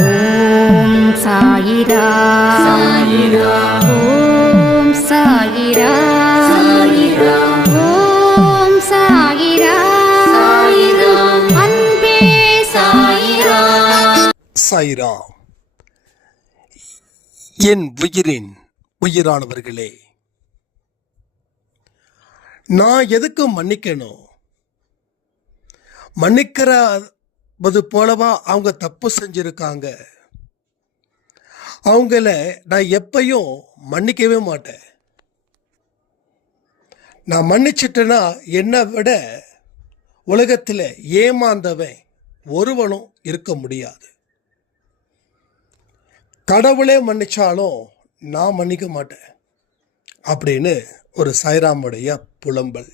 ஓம் சாயிரா சாயிரா ஓம் சாயிரா சாயிரா ஓம் சாயிரா சாயிரா அன்பே சாயிரா சாயிரா. என் உயிரின் உயிரானவர்களே, நான் எதுக்கு மன்னிக்கணும்? மன்னிக்கிறது போலவா அவங்க தப்பு செஞ்சிருக்காங்க? அவங்கள நான் எப்பையும் மன்னிக்கவே மாட்டேன். நான் மன்னிச்சிட்டேன்னா என்னை விட உலகத்தில் ஏமாந்தவன் ஒருவனும் இருக்க முடியாது. கடவுளே மன்னிச்சாலும் நான் மன்னிக்க மாட்டேன் அப்படின்னு ஒரு சாய்ராமுடைய புலம்பல்.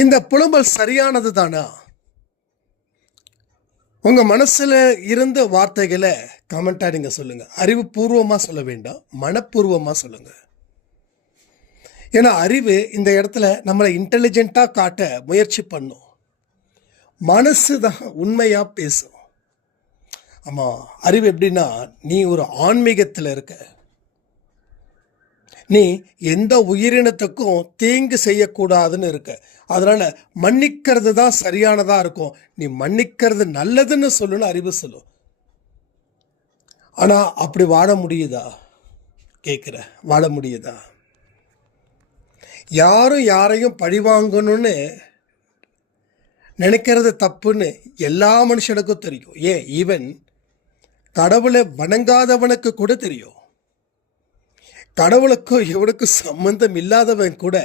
இந்த புலம்பல் சரியானது தானா? உங்க மனசுல இருந்த வார்த்தைகளை கமெண்டா நீங்க சொல்லுங்க. அறிவுபூர்வமா சொல்ல வேண்டாம், மனப்பூர்வமா சொல்லுங்க. ஏன்னா அறிவு இந்த இடத்துல நம்மளை இன்டெலிஜென்ட்டா காட்ட முயற்சி பண்ணும். மனசு தான் உண்மையா பேசும். ஆமா, அறிவு எப்படின்னா, நீ ஒரு ஆன்மீகத்தில் இருக்க, நீ எந்த உயிரினத்துக்கும் தீங்கு செய்யக்கூடாதுன்னு இருக்க. அதனால மன்னிக்கிறது தான் சரியானதா இருக்கும். நீ மன்னிக்கிறது நல்லதுன்னு சொல்லணும் அறிவு சொல்லும். ஆனா அப்படி வாழ முடியுதா? கேட்குற, வாழ முடியுதா? யாரும் யாரையும் பழிவாங்கணும்னு நினைக்கிறது தப்புன்னு எல்லா மனுஷனுக்கும் தெரியும். ஏன், ஈவன் கடவுளை வணங்காதவனுக்கு கூட தெரியும். கடவுளுக்கும் இவனுக்கும் சம்பந்தம் இல்லாதவன் கூட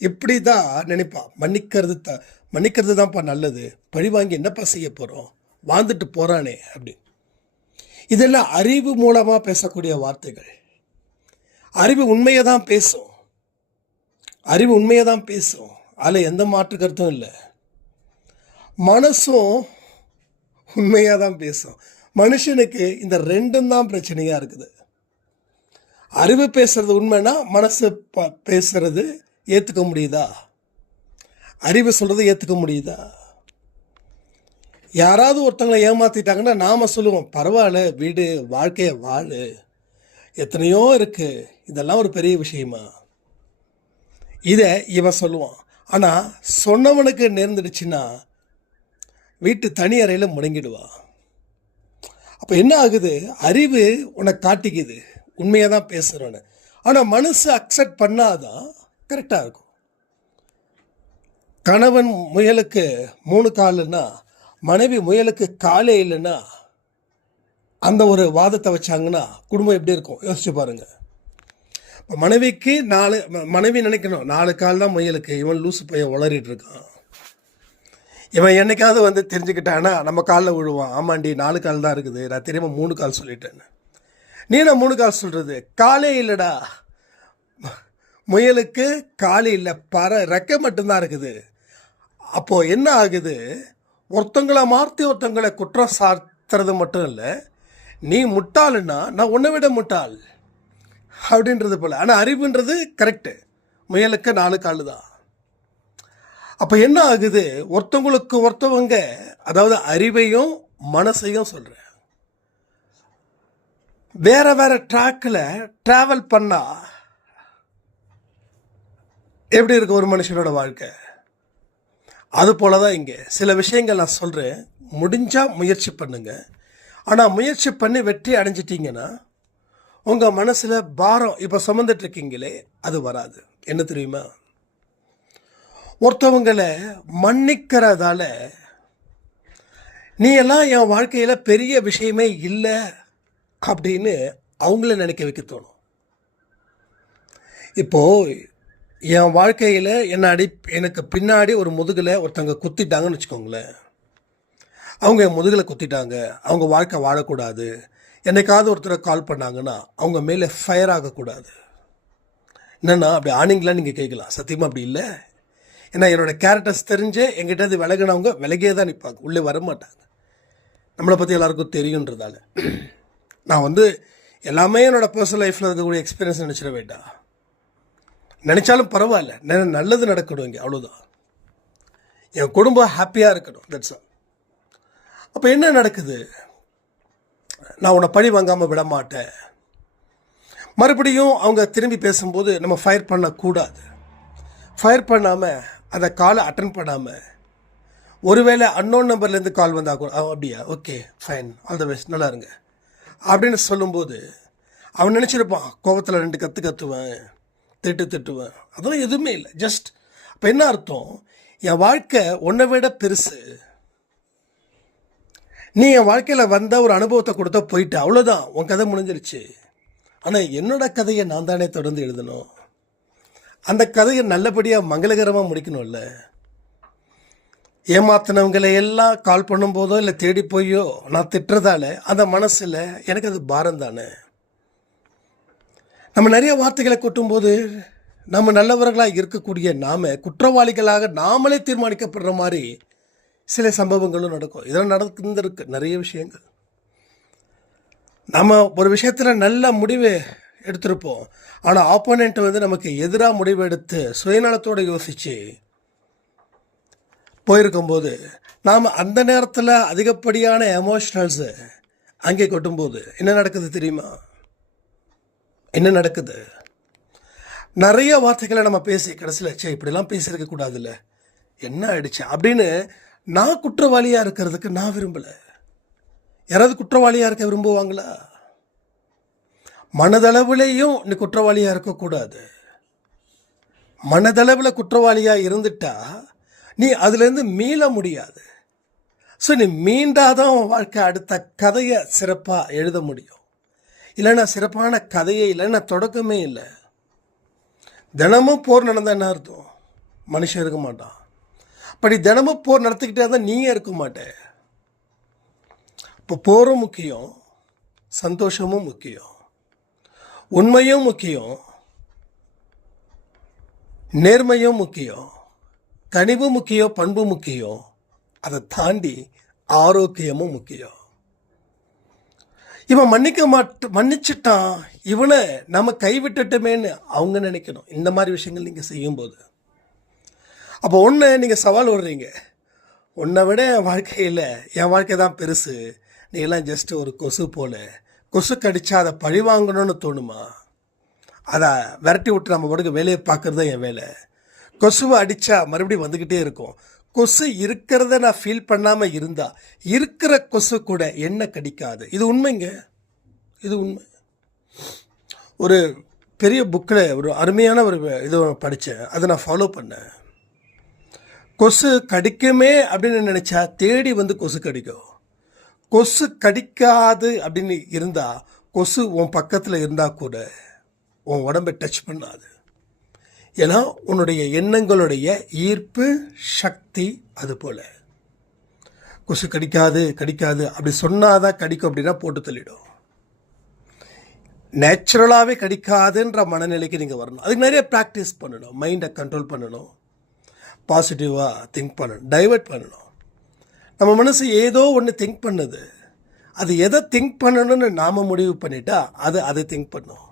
இப்படி தான் நினைப்பான். மன்னிக்கிறது தான்ப்பா நல்லது, பழி வாங்கி என்னப்பா செய்ய போகிறோம், வாழ்ந்துட்டு போகிறானே அப்படி. இதெல்லாம் அறிவு மூலமாக பேசக்கூடிய வார்த்தைகள். அறிவு உண்மையை தான் பேசும், அறிவு உண்மையை தான் பேசும். அதில் எந்த மாற்று கருத்தும் இல்லை. மனசும் உண்மையாக தான் பேசும். மனுஷனுக்கு இந்த ரெண்டும் தான் பிரச்சனையாக இருக்குது. அறிவு பேசுறது உண்மைன்னா மனசு பேசுறது ஏற்றுக்க முடியுதா? அறிவு சொல்கிறத ஏற்றுக்க முடியுதா? யாராவது ஒருத்தங்களை ஏமாற்றிட்டாங்கன்னா நாம் சொல்லுவோம், பரவாயில்ல வீடு, வாழ்க்கையை வாழு, எத்தனையோ இருக்குது, இதெல்லாம் ஒரு பெரிய விஷயமா? இதை இவன் சொல்லுவான். ஆனால் சொன்னவனுக்கு நேர்ந்துடுச்சுன்னா வீட்டு தனி அறையில் முடங்கிடுவா. அப்போ என்ன ஆகுது? அறிவு உனக்கு காட்டிக்குது உண்மையாக தான் பேசுகிறோன்னு. ஆனால் மனசு அக்செப்ட் பண்ணாதான் கரெக்டாக இருக்கும். கணவன் முயலுக்கு 3 காலுன்னா மனைவி முயலுக்கு காலே இல்லைன்னா அந்த ஒரு வாதத்தை வச்சாங்கன்னா குடும்பம் எப்படி இருக்கும் யோசிச்சு பாருங்க. இப்போ மனைவிக்கு மனைவி நினைக்கணும் 4 கால் தான் முயலுக்கு, இவன் லூசு பையன் உளறிட்டு இருக்கான், இவன் என்னைக்காவது தெரிஞ்சுக்கிட்டான்னா நம்ம காலில் விழுவான். ஆமாண்டி 4 கால் தான் இருக்குது, நான் தெரியாம 3 கால் சொல்லிட்டேன்னு. நீ நான் 3 கால் சொல்கிறது, காலே இல்லைடா, முயலுக்கு காலே இல்லை, ரெக்கை மட்டும்தான் இருக்குது. அப்போது என்ன ஆகுது? ஒருத்தங்களை மாற்றி ஒருத்தங்களை குற்றம் சாத்துறது மட்டும் இல்லை, நீ முட்டாளுன்னா நான் உன்னை விட முட்டாள் அப்படின்றது போல். ஆனால் அறிவுன்றது கரெக்டு, முயலுக்கு 4 கால் தான். அப்போ என்ன ஆகுது? ஒருத்தவங்களுக்கு ஒருத்தவங்க, அதாவது அறிவையும் மனசையும் சொல்கிறேன், வேற வேற ட்ராக்கில் ட்ராவல் பண்ணால் எப்படி இருக்கு ஒரு மனுஷனோட வாழ்க்கை? அது போல தான் இங்கே சில விஷயங்கள் நான் சொல்கிறேன். முடிஞ்சால் முயற்சி பண்ணுங்க. ஆனால் முயற்சி பண்ணி வெற்றி அடைஞ்சிட்டிங்கன்னா உங்கள் மனசில் பாரம் இப்போ சுமந்துட்டு இருக்கீங்களே அது வராது. என்ன தெரியுமா? ஒருத்தவங்களை மன்னிக்கிறதால நீ எல்லாம் என் வாழ்க்கையில் பெரிய விஷயமே இல்லை அப்படின்னு அவங்கள நினைக்க வைக்க தோணும். இப்போது என் வாழ்க்கையில் எனக்கு பின்னாடி ஒரு முதுகில் ஒருத்தவங்க குத்திட்டாங்கன்னு வச்சுக்கோங்களேன். அவங்க என் முதுகில் குத்திட்டாங்க, அவங்க வாழ்க்கை வாழக்கூடாது. என்னைக்காவது ஒருத்தரை கால் பண்ணாங்கன்னா அவங்க மேலே ஃபயர் ஆகக்கூடாது. என்னென்னா அப்படி ஆனிங்களா நீங்கள் கேட்கலாம். சத்தியமாக அப்படி இல்லை. ஏன்னா என்னோடய கேரக்டர்ஸ் தெரிஞ்சு எங்கிட்ட அது விலகினவங்க விலகியே தான் நிற்பாங்க, உள்ளே வரமாட்டாங்க. நம்மளை பற்றி எல்லாருக்கும் தெரியுன்றதால நான் எல்லாமே என்னோடய பர்சனல் லைஃப்பில் இருக்கக்கூடிய எக்ஸ்பீரியன்ஸ் நினச்சிட வேண்டாம். நினச்சாலும் பரவாயில்ல, நல்லது நடக்கணும் இங்கே, அவ்வளோதான். என் குடும்பம் ஹாப்பியாக இருக்கணும், தட்ஸ் ஆல். அப்போ என்ன நடக்குது? நான் உன்னை பழி வாங்காமல் விட மாட்டேன். மறுபடியும் அவங்க திரும்பி பேசும்போது நம்ம ஃபயர் பண்ணக்கூடாது. ஃபயர் பண்ணாமல் அந்த காலை அட்டன் பண்ணாமல், ஒருவேளை அன்னோன் நம்பர்லேருந்து கால் வந்தால் கூட அப்படியா, okay fine, all the best, நல்லா இருங்க அப்படின்னு சொல்லும்போது அவன் நினச்சிருப்பான் கோபத்தில் 2 கத்துவேன், திட்டுவேன். அதெல்லாம் எதுவுமே இல்லை. ஜஸ்ட் அப்போ என்ன அர்த்தம்? என் வாழ்க்கை உன்னை விட பெருசு. நீ என் வாழ்க்கையில் வந்த ஒரு அனுபவத்தை கொடுத்தா போயிட்டு அவ்வளோதான், உன் கதை முடிஞ்சிருச்சு. ஆனால் என்னோட கதையை நான் தானே தொடர்ந்து எழுதணும். அந்த கதையை நல்லபடியாக மங்களகரமாக முடிக்கணும்ல. ஏமாத்தினவங்களை எல்லாம் கால் பண்ணும்போதோ இல்லை தேடி போயோ நான் திட்டுறதால அந்த மனசில் எனக்கு அது பாரம் தானே. நம்ம நிறைய வார்த்தைகளை கொட்டும்போது நம்ம நல்லவர்களாக இருக்கக்கூடிய குற்றவாளிகளாக நாமளே தீர்மானிக்கப்படுற மாதிரி சில சம்பவங்களும் நடக்கும். இதெல்லாம் நடந்துருக்கு நிறைய விஷயங்கள். நம்ம ஒரு விஷயத்தில் நல்ல முடிவு எடுத்திருப்போம், ஆனால் ஆப்போனண்ட் நமக்கு எதிராக முடிவு எடுத்து சுயநலத்தோடு யோசித்து போயிருக்கும்போது நாம் அந்த நேரத்தில் அதிகப்படியான எமோஷனல்ஸு அங்கே கொட்டும்போது என்ன நடக்குது தெரியுமா? என்ன நடக்குது? நிறைய வார்த்தைகளை நம்ம பேசி கடைசியில் இப்படிலாம் பேசியிருக்க கூடாதுல்ல, என்ன ஆயிடுச்சு அப்படின்னு நான் குற்றவாளியாக இருக்கிறதுக்கு நான் விரும்பலை. யாராவது குற்றவாளியாக இருக்க விரும்புவாங்களா? மனதளவுலேயும் நீ குற்றவாளியாக இருக்கக்கூடாது. மனதளவில் குற்றவாளியாக இருந்துட்டா நீ அதுலேருந்து மீள முடியாது. ஸோ நீ மீண்டாதான் உன் வாழ்க்கை அடுத்த கதையை சிறப்பாக எழுத முடியும். இல்லைன்னா சிறப்பான கதையே இல்லைன்னா தொடக்கமே இல்லை. தினமும் போர் நடந்தால் என்ன அர்த்தம்? மனுஷன் இருக்க மாட்டான். அப்படி தினமும் போர் நடத்திக்கிட்டே தான் நீயே இருக்க மாட்டேன். இப்போ போரும் முக்கியம், சந்தோஷமும் முக்கியம், உண்மையும் முக்கியம், நேர்மையும் முக்கியம், கனிவு முக்கியம், பண்பு முக்கியம், அதை தாண்டி ஆரோக்கியமும் முக்கியம். இவன் மன்னிச்சிட்டான், இவனை நம்ம கைவிட்டுட்டோமேன்னு அவங்க நினைக்கணும். இந்த மாதிரி விஷயங்கள் நீங்கள் செய்யும்போது அப்போ ஒன்று நீங்கள் சவால் விடுறீங்க, உன்னை விட என் வாழ்க்கையில் என் வாழ்க்கை தான் பெருசு, நீங்களாம் ஜஸ்ட்டு ஒரு கொசு போல, கொசு கடிச்சா அதை பழி வாங்கணும்னு தோணுமா? அதை விரட்டி விட்டு நம்ம உடனே வேலையை பார்க்குறது தான் என் வேலை. கொசுவை அடித்தா மறுபடியும் வந்துக்கிட்டே இருக்கும். கொசு இருக்கிறத நான் ஃபீல் பண்ணாமல் இருந்தால் இருக்கிற கொசு கூட என்ன கடிக்காது. இது உண்மைங்க, இது உண்மை. ஒரு பெரிய புக்கில் ஒரு அருமையான ஒரு இது படித்தேன், அதை நான் ஃபாலோ பண்ணேன். கொசு கடிக்குமே அப்படின்னு நினச்சா தேடி வந்து கொசு கடிக்கும். கொசு கடிக்காது அப்படின்னு இருந்தால் கொசு உன் பக்கத்தில் இருந்தால் கூட உன் உடம்பை டச் பண்ணாது. ஏன்னா உன்னுடைய எண்ணங்களுடைய ஈர்ப்பு சக்தி அது போல். கொசு கடிக்காது அப்படி சொன்னாதான் கடிக்கும் அப்படின்னா போட்டு தள்ளிடும். நேச்சுரலாகவே கடிக்காதுன்ற மனநிலைக்கு நீங்கள் வரணும். அதுக்கு நிறைய ப்ராக்டிஸ் பண்ணணும், மைண்டை கண்ட்ரோல் பண்ணணும், பாசிட்டிவாக திங்க் பண்ணணும், டைவர்ட் பண்ணணும். நம்ம மனசு ஏதோ ஒன்று திங்க் பண்ணுது, அது எதை திங்க் பண்ணணும்னு நாம் முடிவு பண்ணிட்டா அது அதை திங்க் பண்ணும்.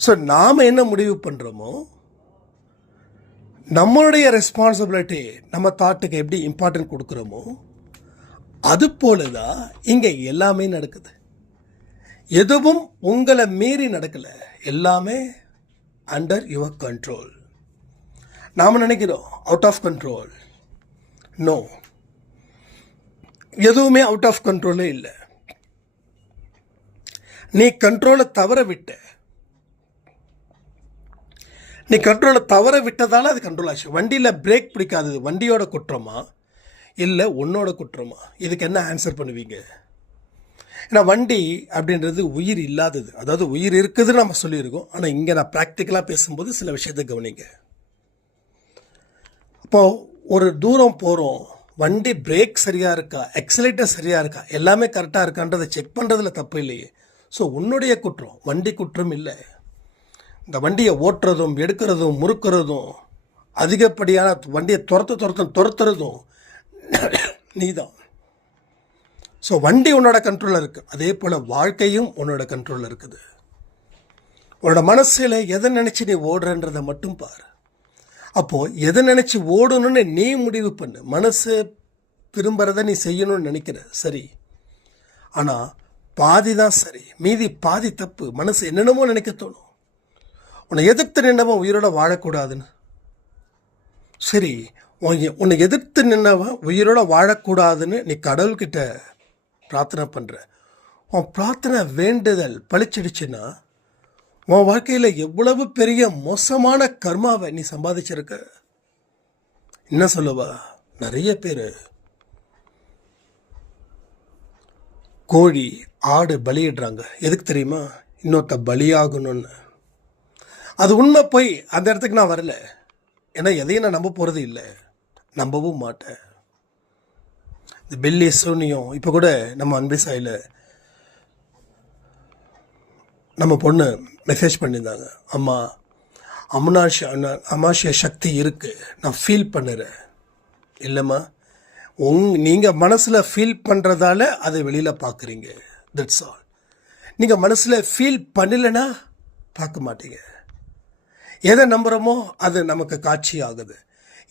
ஸோ நாம் என்ன முடிவு பண்ணுறோமோ நம்மளுடைய ரெஸ்பான்சிபிலிட்டி, நம்ம தாட்டுக்கு எப்படி இம்பார்ட்டன்ட் கொடுக்குறோமோ அது போல தான் இங்கே எல்லாமே நடக்குது. எதுவும் உங்களை மீறி நடக்கலை, எல்லாமே அண்டர் யுவர் கண்ட்ரோல். நாம் நினைக்கிறோம் அவுட் ஆஃப் கண்ட்ரோல். நோ, எதுவுமே அவுட் ஆஃப் கண்ட்ரோலே இல்லை. நீ கண்ட்ரோலை தவற விட்டதால அது கண்ட்ரோல் ஆச்சு. வண்டியில் பிரேக் பிடிக்காதது வண்டியோட குற்றமா இல்லை உன்னோட குற்றமா? இதுக்கு என்ன ஆன்சர் பண்ணுவீங்க? ஏன்னா வண்டி அப்படின்றது உயிர் இல்லாதது. அதாவது உயிர் இருக்குதுன்னு நம்ம சொல்லியிருக்கோம், ஆனால் இங்கே நான் ப்ராக்டிக்கலாக பேசும்போது சில விஷயத்தை கவனிங்க. அப்போது ஒரு தூரம் போகிறோம், வண்டி பிரேக் சரியாக இருக்கா, எக்ஸலேட்டர் சரியாக இருக்கா, எல்லாமே கரெக்டாக இருக்கான்றதை செக் பண்ணுறதுல தப்பு இல்லையே. ஸோ உன்னுடைய குற்றம், வண்டி குற்றம் இல்லை. இந்த வண்டியை ஓட்டுறதும் எடுக்கிறதும் முறுக்கிறதும் அதிகப்படியான வண்டியை துரத்துறதும் நீ தான். ஸோ வண்டி உன்னோட கண்ட்ரோலில் இருக்குது, அதே போல் வாழ்க்கையும் உன்னோட கண்ட்ரோலில் இருக்குது. உன்னோட மனசில் எதை நினச்சி நீ ஓடுறன்றதை மட்டும் பாரு. அப்போது எதை நினச்சி ஓடணும்னு நீ முடிவு பண்ணு. மனசு விரும்புகிறத நீ செய்யணும்னு நினைக்கிற சரி, ஆனால் பாதி தான் சரி, மீதி பாதி தப்பு. மனசு என்னென்னமோ நினைக்க தோணும். உன்னை எதிர்த்து நின்றவன் உயிரோட வாழக்கூடாதுன்னு. சரி, உன்னை எதிர்த்து நின்றவன் உயிரோட வாழக்கூடாதுன்னு நீ கடவுள்கிட்ட பிரார்த்தனை பண்ணுற. உன் பிரார்த்தனை வேண்டுதல் பழிச்சிடுச்சுன்னா உன் வாழ்க்கையில் எவ்வளவு பெரிய மோசமான கர்மாவை நீ சம்பாதிச்சிருக்க. என்ன சொல்லுவா, நிறைய பேர் கோழி ஆடு பலியிடுறாங்க. எதுக்கு தெரியுமா? இன்னொருத்த பலியாகணும்னு. அது உண்மை. போய் அந்த இடத்துக்கு நான் வரல, ஏன்னா எதையும் நான் நம்ப போகிறது இல்லை, நம்பவும் மாட்டேன். இந்த பில்லி சூனியம். இப்போ கூட நம்ம அன்பே சாயில் நம்ம பொண்ணு மெசேஜ் பண்ணியிருந்தாங்க, அம்மா அமாவாஸ்ய சக்தி இருக்குது, நான் ஃபீல் பண்ணுறேன். இல்லைம்மா, நீங்கள் மனசில் ஃபீல் பண்ணுறதால அதை வெளியில் பார்க்குறீங்க, தட்ஸ் ஆல். நீங்கள் மனசில் ஃபீல் பண்ணலைன்னா பார்க்க மாட்டீங்க. எதை நம்புகிறோமோ அது நமக்கு காட்சி ஆகுது,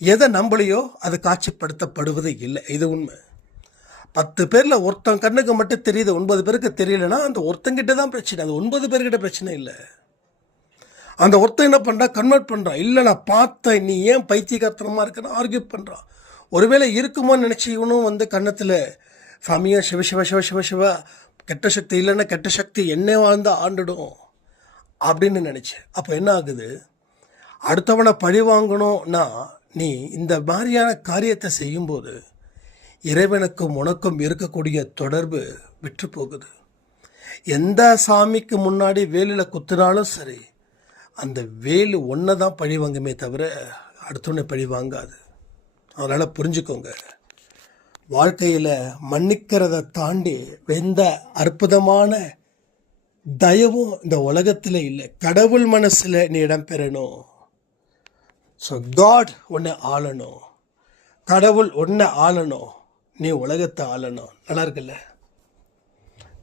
எதை நம்பலையோ அது காட்சிப்படுத்தப்படுவது இல்லை. இது உண்மை. 10 பேரில் ஒருத்தன் கண்ணுக்கு மட்டும் தெரியுது, 9 பேருக்கு தெரியலன்னா அந்த ஒருத்தங்கிட்ட தான் பிரச்சனை. அது 9 பேர்கிட்ட பிரச்சனை இல்லை. அந்த ஒருத்தன் என்ன பண்ணுறான், கன்வெர்ட் பண்ணுறான். இல்லை நான் பார்த்தேன், நீ ஏன் பைத்தியகாரத்தனமாக இருக்குன்னு ஆர்கியூ பண்ணுறான். ஒருவேளை இருக்குமோன்னு நினச்சி இவனும் வந்து கன்னத்தில் சாமியா சிவ சிவ சிவ சிவ சிவா, கெட்ட சக்தி இல்லைன்னா கெட்ட சக்தி என்ன வாழ்ந்து ஆண்டுடும் அப்படின்னு நினச்சேன். அப்போ என்ன ஆகுது, அடுத்தவனை பழி வாங்கணும்னா நீ இந்த மாதிரியான காரியத்தை செய்யும்போது இறைவனுக்கும் உனக்கும் இருக்கக்கூடிய தொடர்பு விட்டு போகுது. எந்த சாமிக்கு முன்னாடி வேலில் குத்துனாலும் சரி, அந்த வேலு ஒன்றை தான் பழி வாங்குமே தவிர அடுத்தவனை பழி வாங்காது. அதனால் புரிஞ்சுக்கோங்க, வாழ்க்கையில் மன்னிக்கிறத தாண்டி எந்த அற்புதமான தயவும் இந்த உலகத்தில் இல்லை. கடவுள் மனசில் நீ இடம் பெறணும். ஸோ காட் உன்னை ஆளணும், கடவுள் உன்னை ஆளணும், நீ உலகத்தை ஆளணும். நல்லா இருக்குல்ல?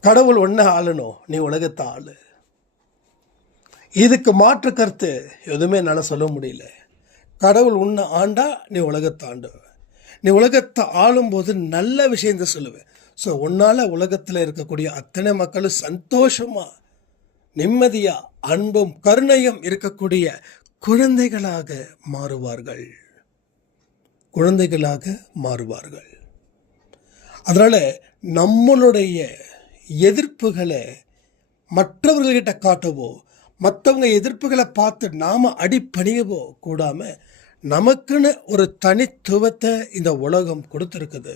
கடவுள் உன்னை ஆளணும், நீ உலகத்தை ஆளு. இதுக்கு மாற்று கருத்து எதுவுமே என்னால் சொல்ல முடியல. கடவுள் உன்னை ஆண்டா நீ உலகத்தை ஆண்டுவ. நீ உலகத்தை ஆளும்போது நல்ல விஷயத்த சொல்லுவேன். ஸோ உன்னால் உலகத்தில் இருக்கக்கூடிய அத்தனை மக்களும் சந்தோஷமாக நிம்மதியாக அன்பும் கருணையும் இருக்கக்கூடிய குழந்தைகளாக மாறுவார்கள், குழந்தைகளாக மாறுவார்கள். அதனால் நம்மளுடைய எதிர்ப்புகளை மற்றவர்கள்கிட்ட காட்டவோ, மற்றவங்க எதிர்ப்புகளை பார்த்து நாம் அடிப்பணியவோ கூடாமல் நமக்குன்னு ஒரு தனித்துவத்தை இந்த உலகம் கொடுத்துருக்குது.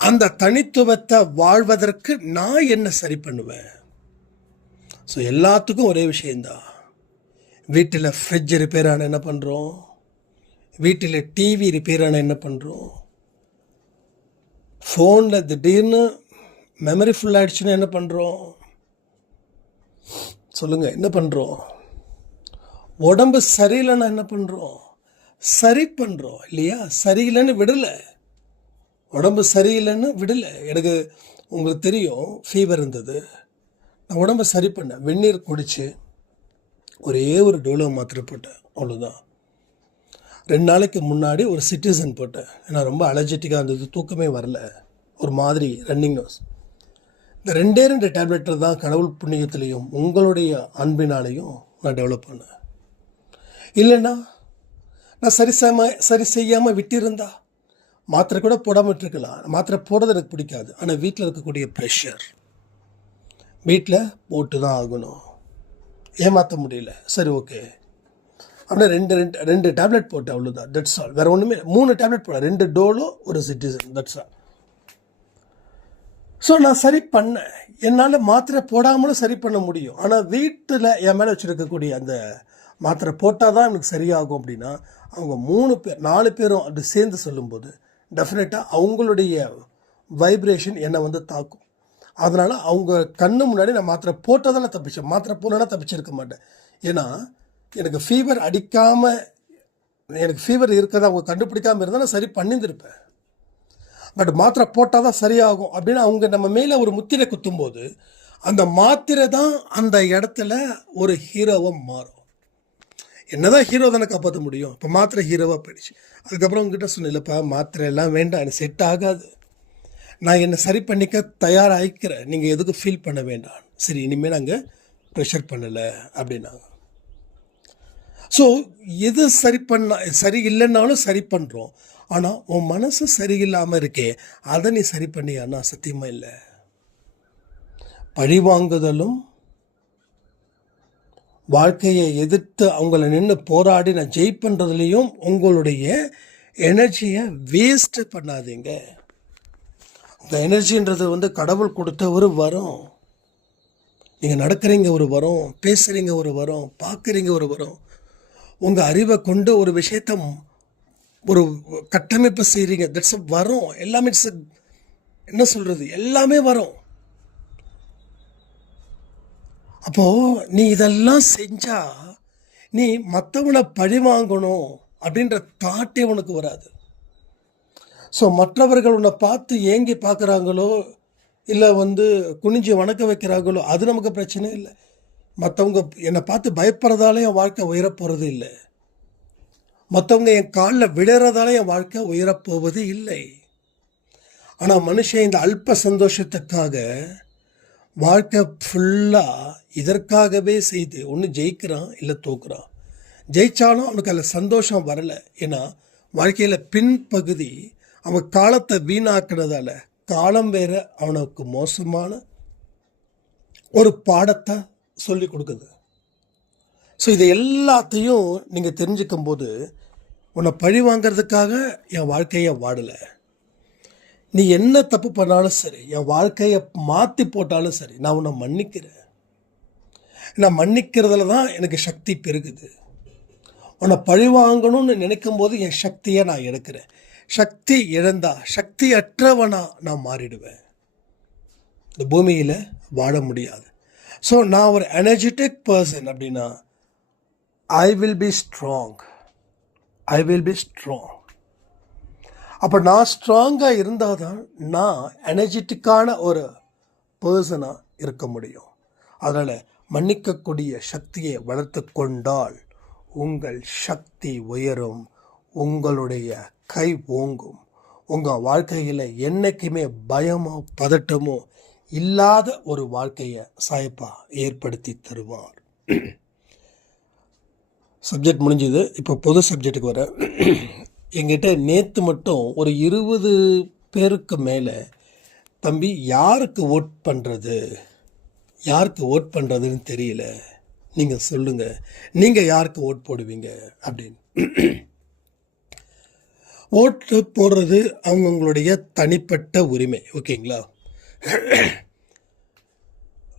அந்த தனித்துவத்தை வாழ்வதற்கு நான் என்ன சரி பண்ணுவேன்? ஸோ எல்லாத்துக்கும் ஒரே விஷயந்தான். வீட்டில் ஃப்ரிட்ஜ் ரிப்பேர் ஆனால் என்ன பண்ணுறோம், வீட்டில் டிவி ரிப்பேர் ஆனால் என்ன பண்ணுறோம், ஃபோனில் திடீர்னு மெமரி ஃபுல் ஆகிடுச்சுன்னா என்ன பண்ணுறோம்? சொல்லுங்கள், என்ன பண்ணுறோம்? உடம்பு சரியில்லைன்னா என்ன பண்ணுறோம்? சரி பண்ணுறோம் இல்லையா? சரியில்லைன்னு விடலை, உடம்பு சரியில்லைன்னு விடலை. எனக்கு உங்களுக்கு தெரியும், ஃபீவர் இருந்தது, நான் உடம்பை சரி பண்ணேன். வெந்நீர் குடித்து ஒரே ஒரு டோலோ மாத்திரை போட்டேன், அவ்வளோதான். 2 நாளைக்கு முன்னாடி ஒரு சிட்டிசன் போட்டேன். ஏன்னா ரொம்ப அலர்ஜெட்டிக்காக இருந்தது, தூக்கமே வரல, ஒரு மாதிரி ரன்னிங் நோஸ். இந்த 2 டேப்லெட்டை தான் கடவுள் புண்ணியத்திலையும் உங்களுடைய அன்பினாலையும் நான் டெவலப் பண்ணேன். இல்லைன்னா நான் சரி செய்யாமல் விட்டிருந்தா மாத்திரை கூட போடாமல் விட்டுருக்கலாம். மாத்திரை போடுறது எனக்கு பிடிக்காது, ஆனால் வீட்டில் இருக்கக்கூடிய ப்ரெஷர், வீட்டில் போட்டு தான் ஆகணும், ஏமாற்ற முடியல. சரி ஓகே, அப்படியே ரெண்டு டேப்லெட் போட்டேன், அவ்வளோதான், தட்ஸ் ஆல். வேறு ஒன்றுமே, 3 டேப்லெட் போட்டேன், 2 டோலோ ஒரு சிட்டிசன், தட்ஸ் ஆல். ஸோ நான் சரி பண்ணேன். என்னால் மாத்திரை போடாமலும் சரி பண்ண முடியும். ஆனால் வீட்டில் என் மேலே வச்சுருக்கக்கூடிய அந்த மாத்திரை போட்டால் தான் எனக்கு சரியாகும் அப்படின்னா அவங்க 3 பேர் 4 பேரும் அப்படி சேர்ந்து சொல்லும்போது டெஃபினட்டாக அவங்களுடைய வைப்ரேஷன் என்னை வந்து தாக்கும். அதனால் அவங்க கண்ணு முன்னாடி நான் மாத்திரை போட்டதால் தப்பிச்சேன், மாத்திரை போடலன்னா தப்பிச்சிருக்க மாட்டேன். ஏன்னா எனக்கு ஃபீவர் அடிக்காமல், எனக்கு ஃபீவர் இருக்கிறத அவங்க கண்டுபிடிக்காமல் இருந்தால் நான் சரி பண்ணியிருந்திருப்பேன். பட் மாத்திரை போட்டால் தான் சரியாகும் அப்படின்னு அவங்க நம்ம மேலே ஒரு முத்திரை குத்தும்போது அந்த மாத்திரை தான் அந்த இடத்துல ஒரு ஹீரோவை மாறும். என்னதான் ஹீரோ தானே காப்பாற்ற முடியும். இப்போ மாத்திரை ஹீரோவாக போயிடுச்சு. அதுக்கப்புறம் உங்ககிட்ட சொன்னேன்லப்பா, மாத்திரை எல்லாம் வேண்டாம், எனக்கு செட் ஆகாது, நான் என்னை சரி பண்ணிக்க தயாராகிக்கிறேன், நீங்கள் எதுக்கும் ஃபீல் பண்ண வேண்டாம், சரி இனிமேல் நாங்கள் ப்ரெஷர் பண்ணலை அப்படின்னாங்க. ஸோ எது சரி இல்லைன்னாலும் சரி பண்ணுறோம். ஆனால் உன் மனசு சரியில்லாமல் இருக்கே, அதை நீ சரி பண்ணியான்னா சத்தியமாக இல்லை. பழிவாங்குதலும் வாழ்க்கையை எதிர்த்து அவங்கள நின்று போராடி நான் ஜெயிப்பன்றதுலேயும் உங்களுடைய எனர்ஜியை வேஸ்ட் பண்ணாதீங்க. உங்கள் எனர்ஜின்றது கடவுள் கொடுத்த ஒரு வரம். நீங்கள் நடக்கிறீங்க ஒரு வரம், பேசுகிறீங்க ஒரு வரம், பார்க்குறீங்க ஒரு வரம். உங்கள் அறிவை கொண்டு ஒரு விஷயத்தை ஒரு கட்டமைப்பு செய்கிறீங்க, தட்ஸ் வரும். எல்லாமே என்ன சொல்கிறது, எல்லாமே வரும். அப்போது நீ இதெல்லாம் செஞ்சால் நீ மற்றவனை பழி வாங்கணும் அப்படின்ற தாட்டே உனக்கு வராது. ஸோ மற்றவர்கள் உன்னை பார்த்து ஏங்கி பார்க்குறாங்களோ இல்லை குனிஞ்சு வணக்க வைக்கிறாங்களோ அது நமக்கு பிரச்சனை இல்லை. மற்றவங்க என்னை பார்த்து பயப்படுறதால என் வாழ்க்கை உயரப்போகிறது இல்லை. மற்றவங்க என் காலில் விடுறதால என் வாழ்க்கை உயரப்போவது இல்லை. ஆனால் மனுஷன் இந்த அல்ப சந்தோஷத்துக்காக வாழ்க்கை ஃபுல்லாக இதற்காகவே செய்து ஒன்று ஜெயிக்கிறான் இல்லை தோக்குறான். ஜெயித்தாலும் அவனுக்கு அதில் சந்தோஷம் வரலை. ஏன்னா வாழ்க்கையில் பின்பகுதி அவன் காலத்தை வீணாக்குறதால காலம் வேற அவனுக்கு மோசமான ஒரு பாடத்தை சொல்லி கொடுக்குது. ஸோ இதை எல்லாத்தையும் நீங்கள் தெரிஞ்சுக்கும் போது உன்னை பழி வாங்கிறதுக்காக என் வாழ்க்கையை வாடலை. நீ என்ன தப்பு பண்ணாலும் சரி, என் வாழ்க்கையை மாற்றி போட்டாலும் சரி, நான் உன்னை மன்னிக்கிறேன். நான் மன்னிக்கிறதுல தான் எனக்கு சக்தி பெருகுது. உன்னை பழி வாங்கணும்னு நினைக்கும் போது என் சக்தியை நான் எடுக்கிறேன். சக்தி இழந்தா சக்தி அற்றவனா நான் மாறிடுவேன். இந்த பூமியில் வாழ முடியாது. ஸோ நான் ஒரு எனர்ஜெட்டிக் பர்சன் அப்படின்னா ஐ வில் பி ஸ்ட்ராங். அப்போ நான் ஸ்ட்ராங்காக இருந்தால் தான் நான் எனர்ஜெட்டிக்கான ஒரு பர்சனாக இருக்க முடியும். அதனால் மன்னிக்கக்கூடிய சக்தியை வளர்த்து கொண்டால் உங்கள் சக்தி உயரும், உங்களுடைய கை ஓங்கும். உங்கள் வாழ்க்கையில் என்றைக்குமே பயமோ பதட்டமோ இல்லாத ஒரு வாழ்க்கையை சாயப்பா ஏற்படுத்தி தருவார். சப்ஜெக்ட் முடிஞ்சுது. இப்போ பொது சப்ஜெக்டுக்கு வர. எங்கிட்ட நேற்று மட்டும் ஒரு 20 பேருக்கு மேலே தம்பி யாருக்கு ஓட் பண்ணுறதுன்னு தெரியல, நீங்கள் சொல்லுங்கள், நீங்கள் யாருக்கு ஓட் போடுவீங்க அப்படின்னு. ஓட்டு போடுறது அவங்கவுங்களுடைய தனிப்பட்ட உரிமை, ஓகேங்களா?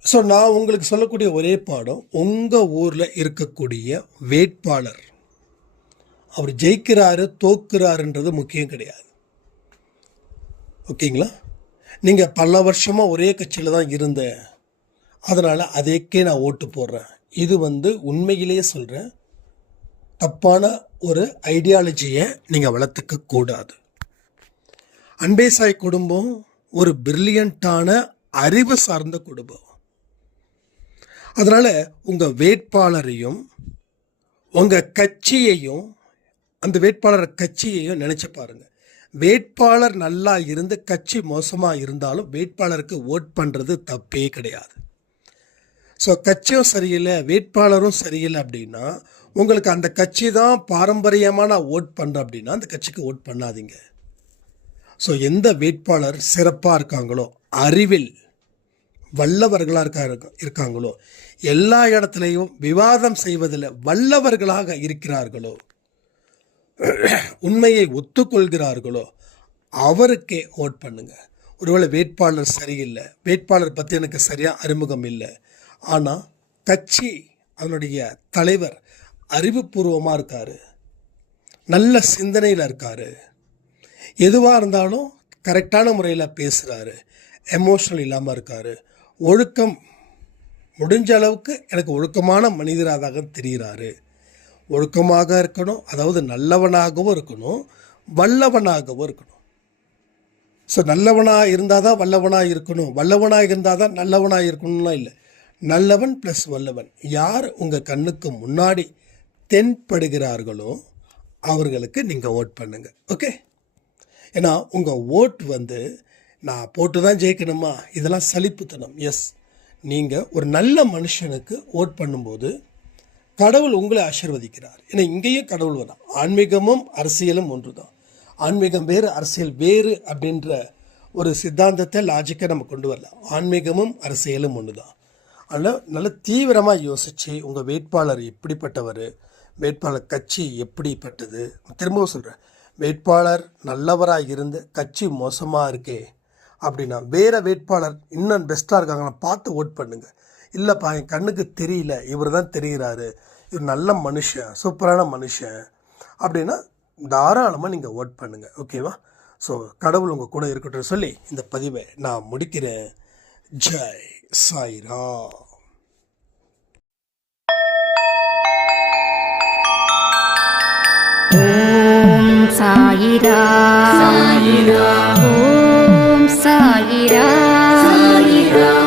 ஸோ நான் உங்களுக்கு சொல்லக்கூடிய ஒரே பாடம், உங்கள் ஊரில் இருக்கக்கூடிய வேட்பாளர் அவர் ஜெயிக்கிறாரு தோக்குறாருன்றது முக்கியம் கிடையாது, ஓகேங்களா? நீங்கள் பல வருஷமாக ஒரே கட்சியில் தான் இருந்தேன், அதனால் அதேக்கே நான் ஓட்டு போடுறேன், இது உண்மையிலேயே சொல்கிறேன், தப்பான ஒரு ஐடியாலஜியை நீங்கள் வளர்த்துக்க கூடாது. அன்பே சாய் குடும்பம் ஒரு பிரில்லியண்ட்டான அறிவு சார்ந்த குடும்பம். அதனால் உங்கள் வேட்பாளரையும் உங்கள் கட்சியையும் அந்த வேட்பாளர் கட்சியையும் நினச்சி பாருங்கள். வேட்பாளர் நல்லா இருந்து கட்சி மோசமாக இருந்தாலும் வேட்பாளருக்கு ஓட் பண்ணுறது தப்பே கிடையாது. ஸோ கட்சியும் சரியில்லை வேட்பாளரும் சரியில்லை அப்படின்னா உங்களுக்கு அந்த கட்சி தான் பாரம்பரியமாக நான் ஓட் பண்ணுறேன் அப்படின்னா அந்த கட்சிக்கு ஓட் பண்ணாதீங்க. ஸோ எந்த வேட்பாளர் சிறப்பாக இருக்காங்களோ, அறிவில் வல்லவர்களாக இருக்காங்களோ, எல்லா இடத்துலையும் விவாதம் செய்வதில் வல்லவர்களாக இருக்கிறார்களோ, உண்மையை ஒத்துக்கொள்கிறார்களோ அவருக்கே ஓட் பண்ணுங்க. ஒருவேளை வேட்பாளர் சரியில்லை, வேட்பாளர் பற்றி எனக்கு சரியாக அறிமுகம் இல்லை, ஆனால் கட்சி அதனுடைய தலைவர் அறிவுபூர்வமாக இருக்கார், நல்ல சிந்தனையில் இருக்கார், எதுவாக இருந்தாலும் கரெக்டான முறையில் பேசுகிறாரு, எமோஷனல் இல்லாமல் இருக்கார், ஒழுக்கம் முடிஞ்ச அளவுக்கு எனக்கு ஒழுக்கமான மனிதராக தெரிகிறாரு. ஒழுக்கமாக இருக்கணும், அதாவது நல்லவனாகவும் இருக்கணும், வல்லவனாகவும் இருக்கணும். ஸோ நல்லவனாக இருந்தால் தான் வல்லவனாக இருக்கணும், வல்லவனாக இருந்தால் தான் நல்லவனாக இருக்கணும்லாம் இல்லை. நல்லவன் ப்ளஸ் வல்லவன். யார் உங்கள் கண்ணுக்கு முன்னாடி தென்படுகிறார்களோ அவர்களுக்கு நீங்கள் ஓட் பண்ணுங்க. ஓகே, ஏன்னா உங்கள் ஓட் நான் போட்டு தான் ஜெயிக்கணுமா, இதெல்லாம் சலிப்புத்தனம். எஸ், நீங்கள் ஒரு நல்ல மனுஷனுக்கு ஓட் பண்ணும்போது கடவுள் உங்களை ஆசீர்வதிக்கிறார். ஏன்னா இங்கேயும் கடவுள் வரும். ஆன்மீகமும் அரசியலும் ஒன்று தான். ஆன்மீகம் வேறு, அரசியல் வேறு அப்படின்ற ஒரு சித்தாந்தத்தை, லாஜிக்கை நம்ம கொண்டு வரலாம். ஆன்மீகமும் அரசியலும் ஒன்று தான். அதனால் நல்ல தீவிரமாக யோசித்து உங்கள் வேட்பாளர் எப்படிப்பட்டவர், வேட்பாளர் கட்சி எப்படிப்பட்டது. திரும்பவும் சொல்கிறேன், வேட்பாளர் நல்லவராக இருந்து கட்சி மோசமாக இருக்கே அப்படின்னா வேறு வேட்பாளர் இன்னும் பெஸ்ட்டாக இருக்காங்கன்னா பார்த்து ஓட் பண்ணுங்கள். இல்லைப்பா என் கண்ணுக்கு தெரியல, இவர் தான் தெரிகிறாரு, இவர் நல்ல மனுஷன், சூப்பரான மனுஷன் அப்படின்னா தாராளமாக நீங்கள் ஓட் பண்ணுங்கள். ஓகேவா? ஸோ கடவுள் உங்கள் கூட இருக்கட்டும் சொல்லி இந்த பதிவை நான் முடிக்கிறேன். ஜெய் சாய்ராம். ஓம் சாயிரா சாயிரா, ஓம் சாயிரா சாயிரா.